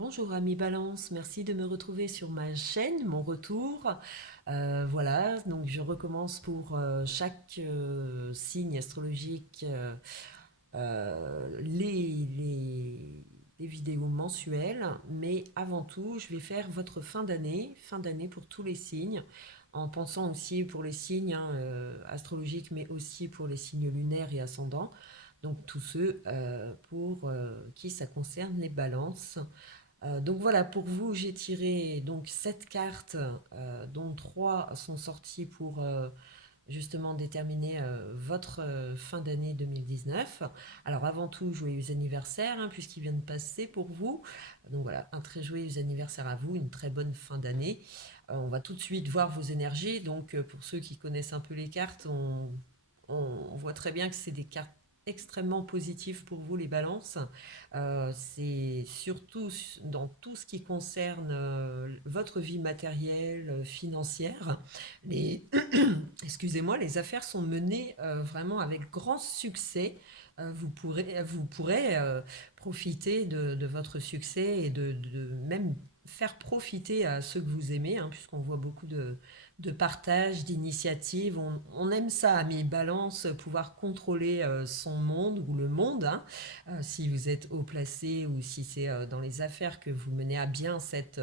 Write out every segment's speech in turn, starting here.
Bonjour ami Balance, merci de me retrouver sur ma chaîne, mon retour. Voilà, donc je recommence pour chaque signe astrologique les vidéos mensuelles. Mais avant tout, je vais faire votre fin d'année pour tous les signes, en pensant aussi pour les signes astrologiques, mais aussi pour les signes lunaires et ascendants. Donc tous ceux pour qui ça concerne les balances. Donc voilà, pour vous, j'ai tiré donc 7 cartes, dont 3 sont sorties pour justement déterminer votre fin d'année 2019. Alors avant tout, joyeux anniversaire, hein, puisqu'il vient de passer pour vous. Donc voilà, un très joyeux anniversaire à vous, une très bonne fin d'année. On va tout de suite voir vos énergies. Donc pour ceux qui connaissent un peu les cartes, on voit très bien que c'est des cartes extrêmement positives pour vous les balances. C'est surtout dans tout ce qui concerne votre vie matérielle, financière. Les, excusez-moi, les affaires sont menées vraiment avec grand succès. Vous pourrez profiter de votre succès et de même faire profiter à ceux que vous aimez, hein, puisqu'on voit beaucoup de partage, d'initiative. On aime ça, amis Balance, pouvoir contrôler son monde ou le monde, hein, si vous êtes haut placé ou si c'est dans les affaires que vous menez à bien cette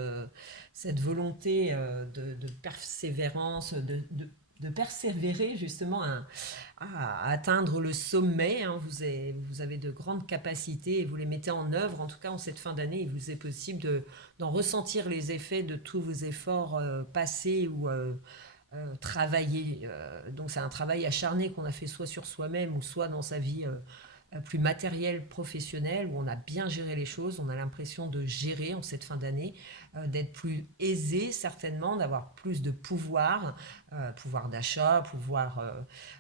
volonté de persévérance, de persévérer justement à atteindre le sommet. Hein. Vous avez de grandes capacités et vous les mettez en œuvre. En tout cas, en cette fin d'année, il vous est possible d'en ressentir les effets de tous vos efforts passés ou travaillés. Donc c'est un travail acharné qu'on a fait soit sur soi-même ou soit dans sa vie plus matériel, professionnel, où on a bien géré les choses, on a l'impression de gérer en cette fin d'année, d'être plus aisé certainement, d'avoir plus de pouvoir, pouvoir d'achat,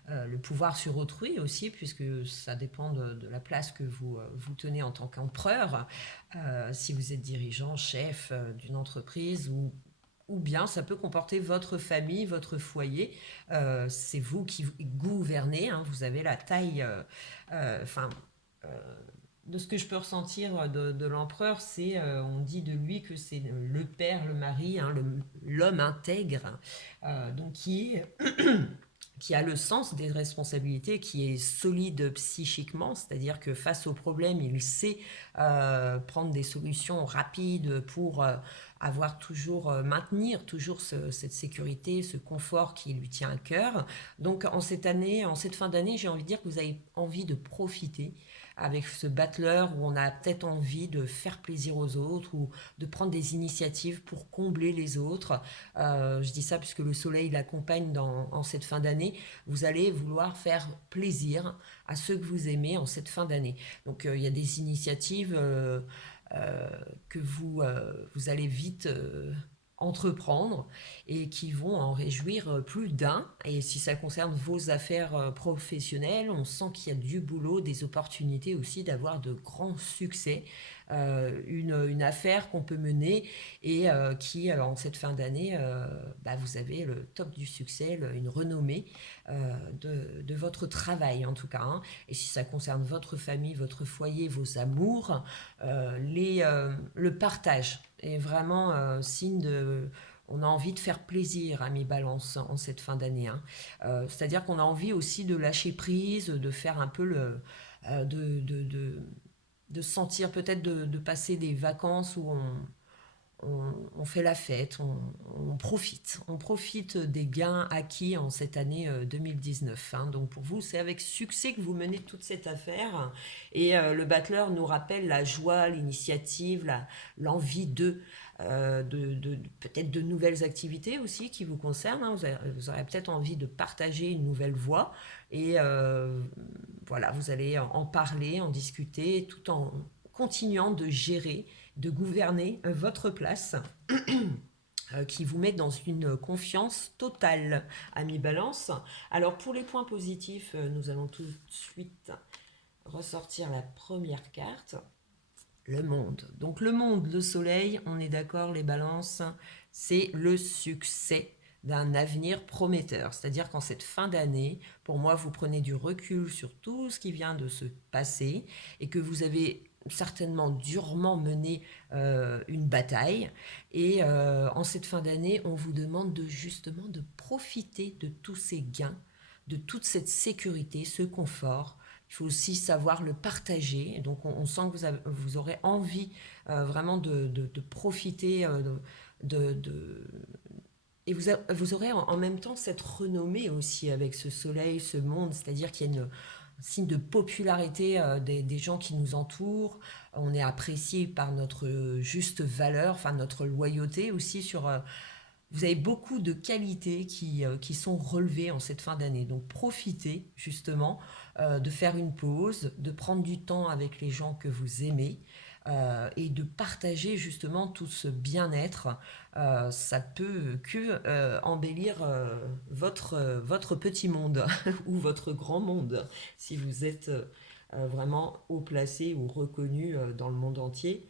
le pouvoir sur autrui aussi, puisque ça dépend de la place que vous tenez en tant qu'empereur, si vous êtes dirigeant, chef d'une entreprise ou bien ça peut comporter votre famille, votre foyer. C'est vous qui gouvernez, hein, vous avez la taille, enfin, euh, de ce que je peux ressentir de l'empereur, c'est, on dit de lui que c'est le père, le mari, hein, l'homme intègre, donc qui a le sens des responsabilités, qui est solide psychiquement, c'est-à-dire que face aux problèmes, il sait prendre des solutions rapides pour avoir toujours, maintenir toujours cette sécurité, ce confort qui lui tient à cœur. Donc en cette année, en cette fin d'année, j'ai envie de dire que vous avez envie de profiter avec ce battleur où on a peut-être envie de faire plaisir aux autres ou de prendre des initiatives pour combler les autres. Je dis ça puisque le soleil l'accompagne en cette fin d'année. Vous allez vouloir faire plaisir à ceux que vous aimez en cette fin d'année. Donc il y a des initiatives euh, que vous allez vite entreprendre et qui vont en réjouir plus d'un. Et si ça concerne vos affaires professionnelles, on sent qu'il y a du boulot, des opportunités aussi d'avoir de grands succès. Une affaire qu'on peut mener et qui, en cette fin d'année, vous avez le top du succès, une renommée de votre travail en tout cas. Hein. Et si ça concerne votre famille, votre foyer, vos amours, le partage est vraiment signe de... On a envie de faire plaisir à mes balances en cette fin d'année. Hein. C'est-à-dire qu'on a envie aussi de lâcher prise, de faire un peu de sentir peut-être de passer des vacances où on fait la fête, on profite des gains acquis en cette année 2019. Hein. Donc pour vous, c'est avec succès que vous menez toute cette affaire. Et le battleur nous rappelle la joie, l'initiative, l'envie peut-être de nouvelles activités aussi qui vous concernent. Hein. Vous aurez peut-être envie de partager une nouvelle voie. Et voilà, vous allez en parler, en discuter, tout en continuant de gérer, de gouverner votre place, qui vous met dans une confiance totale, ami Balance. Alors pour les points positifs, nous allons tout de suite ressortir la première carte, le monde. Donc le monde, le soleil, on est d'accord, les balances, c'est le succès d'un avenir prometteur. C'est-à-dire qu'en cette fin d'année, pour moi, vous prenez du recul sur tout ce qui vient de se passer et que vous avez certainement durement mené une bataille. Et en cette fin d'année, on vous demande justement de profiter de tous ces gains, de toute cette sécurité, ce confort. Il faut aussi savoir le partager. Donc on sent que vous aurez envie vraiment de profiter de, et vous aurez en même temps cette renommée aussi avec ce soleil, ce monde, c'est-à-dire qu'il y a un signe de popularité des gens qui nous entourent. On est apprécié par notre juste valeur, enfin notre loyauté aussi vous avez beaucoup de qualités qui sont relevées en cette fin d'année. Donc profitez justement de faire une pause, de prendre du temps avec les gens que vous aimez et de partager justement tout ce bien-être. Ça peut que embellir votre petit monde ou votre grand monde si vous êtes vraiment haut placé ou reconnu dans le monde entier.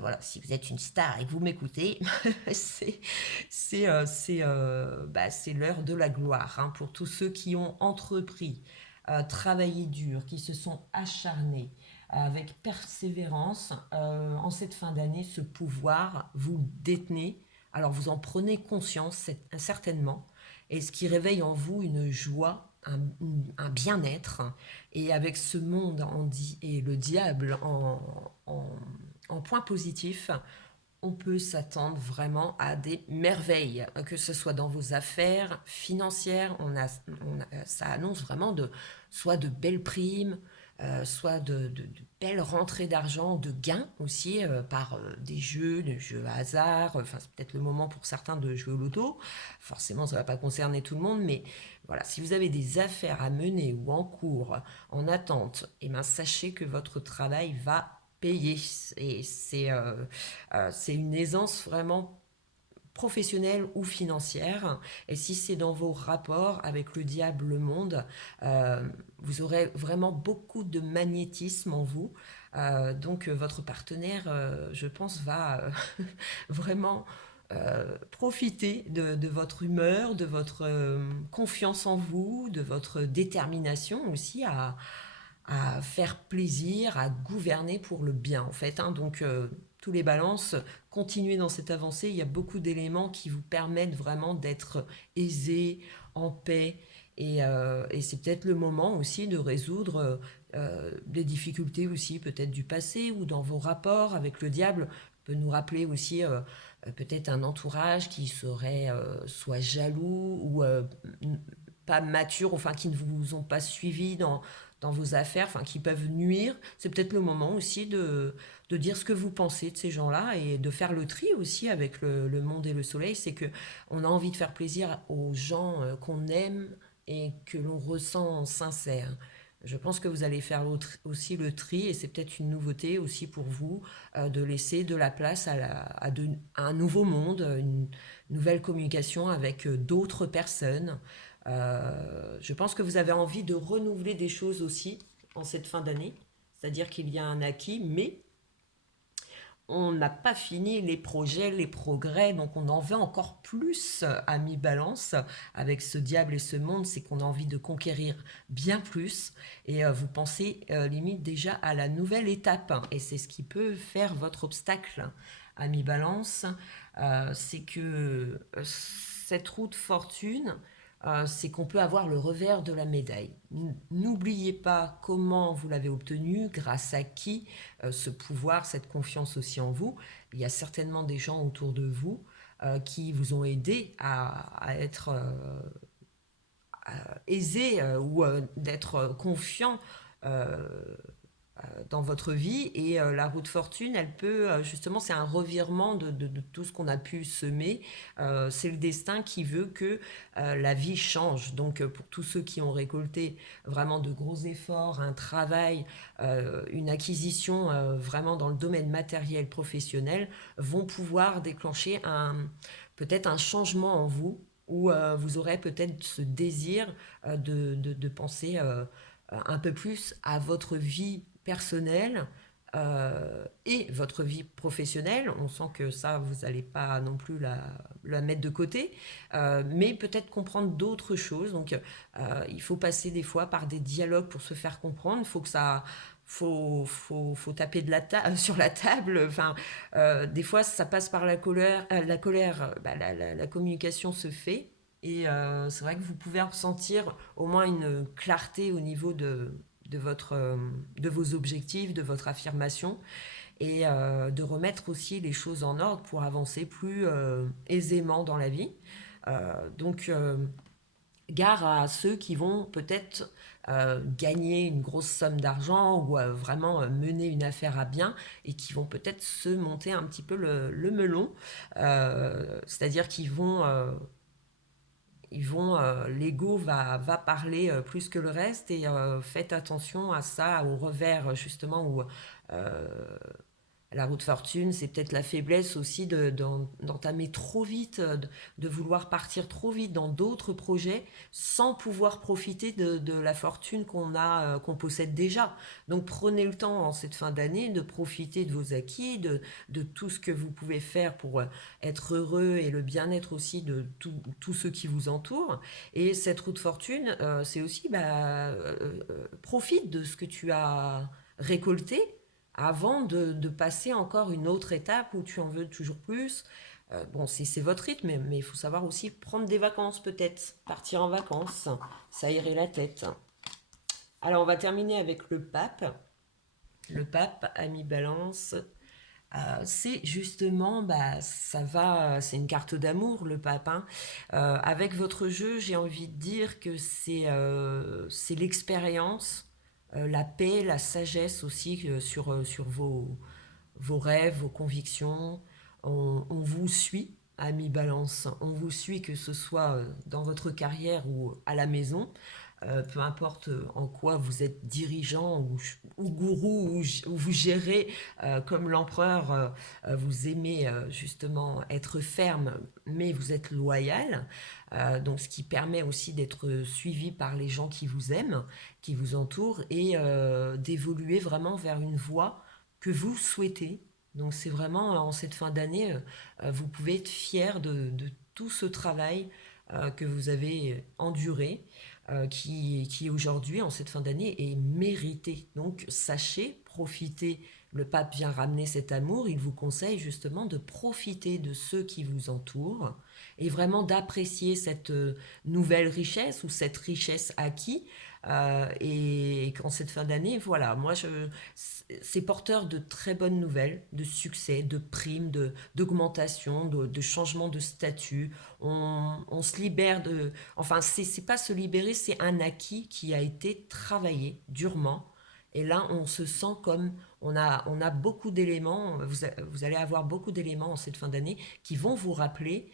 Voilà, si vous êtes une star et que vous m'écoutez, c'est c'est l'heure de la gloire hein, pour tous ceux qui ont entrepris, travaillé dur, qui se sont acharnés avec persévérance. En cette fin d'année, ce pouvoir, vous le détenez. Alors vous en prenez conscience certainement, et ce qui réveille en vous une joie, un bien-être. Et avec ce monde et le diable en point positif, on peut s'attendre vraiment à des merveilles, que ce soit dans vos affaires financières, ça annonce vraiment soit de belles primes, soit de belles rentrées d'argent, de gains aussi par des jeux à hasard. Enfin, c'est peut-être le moment pour certains de jouer au loto. Forcément, ça ne va pas concerner tout le monde, mais voilà, si vous avez des affaires à mener ou en cours, en attente, eh ben, sachez que votre travail va payer. Et c'est une aisance vraiment professionnelle ou financière. Et si c'est dans vos rapports avec le diable, le monde, euh, vous aurez vraiment beaucoup de magnétisme en vous. Donc votre partenaire, je pense, va vraiment profiter de votre humeur, de votre confiance en vous, de votre détermination aussi à faire plaisir, à gouverner pour le bien en fait. Hein. Donc tous les balances, continuez dans cette avancée. Il y a beaucoup d'éléments qui vous permettent vraiment d'être aisés, en paix. Et c'est peut-être le moment aussi de résoudre des difficultés aussi peut-être du passé ou dans vos rapports avec le diable peut nous rappeler aussi peut-être un entourage qui serait soit jaloux ou pas mature, enfin qui ne vous ont pas suivi dans vos affaires, enfin qui peuvent nuire. C'est peut-être le moment aussi de dire ce que vous pensez de ces gens-là et de faire le tri aussi avec le monde et le soleil. C'est que on a envie de faire plaisir aux gens qu'on aime et que l'on ressent sincère. Je pense que vous allez faire aussi le tri et c'est peut-être une nouveauté aussi pour vous de laisser de la place à un nouveau monde, une nouvelle communication avec d'autres personnes. Je pense que vous avez envie de renouveler des choses aussi en cette fin d'année. C'est-à-dire qu'il y a un acquis, mais on n'a pas fini les projets, les progrès, donc on en veut encore plus à mi-balance avec ce diable et ce monde, c'est qu'on a envie de conquérir bien plus et vous pensez limite déjà à la nouvelle étape et c'est ce qui peut faire votre obstacle à mi-balance, c'est que cette route fortune, c'est qu'on peut avoir le revers de la médaille. N'oubliez pas comment vous l'avez obtenu, grâce à qui, ce pouvoir, cette confiance aussi en vous. Il y a certainement des gens autour de vous qui vous ont aidé à être aisé ou d'être confiant dans votre vie et la roue de fortune elle peut justement c'est un revirement de tout ce qu'on a pu semer, c'est le destin qui veut que la vie change donc pour tous ceux qui ont récolté vraiment de gros efforts, un travail, une acquisition vraiment dans le domaine matériel professionnel vont pouvoir déclencher peut-être un changement en vous où vous aurez peut-être ce désir de penser un peu plus à votre vie personnelle et votre vie professionnelle. On sent que ça, vous n'allez pas non plus la mettre de côté, mais peut-être comprendre d'autres choses. Donc, il faut passer des fois par des dialogues pour se faire comprendre. Il faut que ça faut taper sur la table. Enfin, des fois, ça passe par la colère. Bah, la communication se fait. Et c'est vrai que vous pouvez ressentir au moins une clarté au niveau de vos objectifs, de votre affirmation, et de remettre aussi les choses en ordre pour avancer plus aisément dans la vie. Donc, gare à ceux qui vont peut-être gagner une grosse somme d'argent ou vraiment mener une affaire à bien et qui vont peut-être se monter un petit peu le melon. C'est-à-dire qu'ils vont l'ego va parler plus que le reste, et faites attention à ça, au revers justement où la route fortune, c'est peut-être la faiblesse aussi d'entamer trop vite, de vouloir partir trop vite dans d'autres projets sans pouvoir profiter de la fortune qu'on possède déjà. Donc prenez le temps en cette fin d'année de profiter de vos acquis, de tout ce que vous pouvez faire pour être heureux, et le bien-être aussi de tous ceux qui vous entourent. Et cette route fortune, c'est aussi, profite de ce que tu as récolté avant de passer encore une autre étape où tu en veux toujours plus. Bon, c'est votre rythme, mais il faut savoir aussi prendre des vacances peut-être, partir en vacances, ça irait la tête. Alors on va terminer avec le pape. Le pape, ami balance, c'est justement, c'est une carte d'amour, le pape, hein. Avec votre jeu, j'ai envie de dire que c'est l'expérience, la paix, la sagesse aussi, sur vos rêves, vos convictions. On vous suit, ami balance, on vous suit, que ce soit dans votre carrière ou à la maison. Peu importe en quoi vous êtes dirigeant ou gourou, ou vous gérez comme l'empereur, vous aimez justement être ferme, mais vous êtes loyal. Donc ce qui permet aussi d'être suivi par les gens qui vous aiment, qui vous entourent, et d'évoluer vraiment vers une voie que vous souhaitez. Donc c'est vraiment, en cette fin d'année, vous pouvez être fier de tout ce travail que vous avez enduré, qui aujourd'hui, en cette fin d'année, est mérité. Donc sachez, profitez. Le pape vient ramener cet amour. Il vous conseille justement de profiter de ceux qui vous entourent, et vraiment d'apprécier cette nouvelle richesse, ou cette richesse acquise. Et qu'en cette fin d'année, voilà, c'est porteur de très bonnes nouvelles, de succès, de primes, d'augmentation, de changement de statut. On se libère de... Enfin, c'est pas se libérer, c'est un acquis qui a été travaillé durement. Et là, on se sent comme... On a beaucoup d'éléments, vous allez avoir beaucoup d'éléments en cette fin d'année qui vont vous rappeler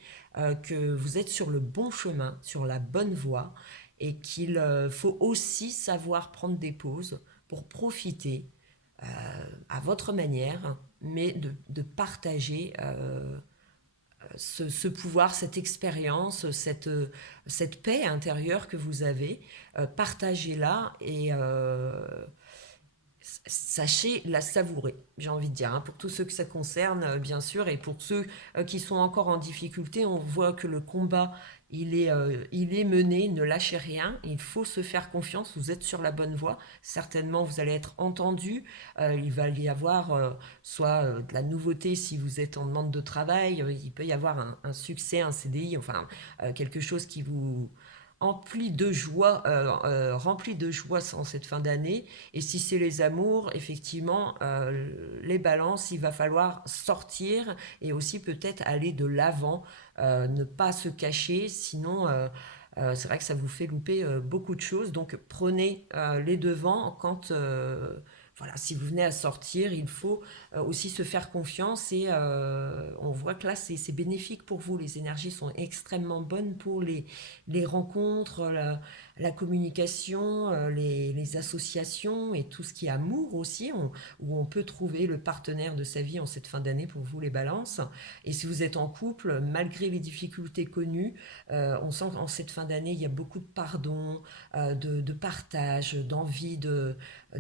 que vous êtes sur le bon chemin, sur la bonne voie, et qu'il faut aussi savoir prendre des pauses pour profiter à votre manière, mais de partager ce pouvoir, cette expérience, cette paix intérieure que vous avez. Partagez-la, et sachez la savourer, j'ai envie de dire, hein, pour tous ceux que ça concerne, bien sûr, et pour ceux qui sont encore en difficulté. On voit que le combat, il est mené, ne lâchez rien, il faut se faire confiance, vous êtes sur la bonne voie, certainement vous allez être entendu. Il va y avoir soit de la nouveauté si vous êtes en demande de travail, il peut y avoir un succès, un CDI, enfin quelque chose qui vous rempli de joie en cette fin d'année. Et si c'est les amours, effectivement, les balances, il va falloir sortir, et aussi peut-être aller de l'avant, ne pas se cacher, sinon c'est vrai que ça vous fait louper beaucoup de choses. Donc prenez les devants quand... voilà, si vous venez à sortir, il faut aussi se faire confiance, et on voit que là, c'est bénéfique pour vous. Les énergies sont extrêmement bonnes pour les rencontres, la communication, les associations, et tout ce qui est amour aussi, où on peut trouver le partenaire de sa vie en cette fin d'année pour vous, les balances. Et si vous êtes en couple, malgré les difficultés connues, on sent qu'en cette fin d'année, il y a beaucoup de pardon, de partage, d'envie de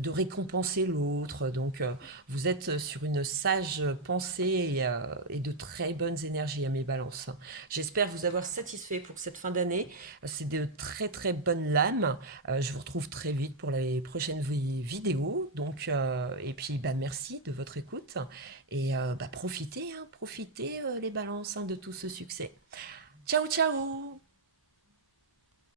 récompenser l'autre. Donc vous êtes sur une sage pensée, et de très bonnes énergies, à mes balances. J'espère vous avoir satisfait pour cette fin d'année. C'est de très très bonnes donne l'âme. Je vous retrouve très vite pour les prochaines vidéos. Donc, et puis, bah, merci de votre écoute. Et bah, profitez, hein, profitez les balances hein, de tout ce succès. Ciao, ciao!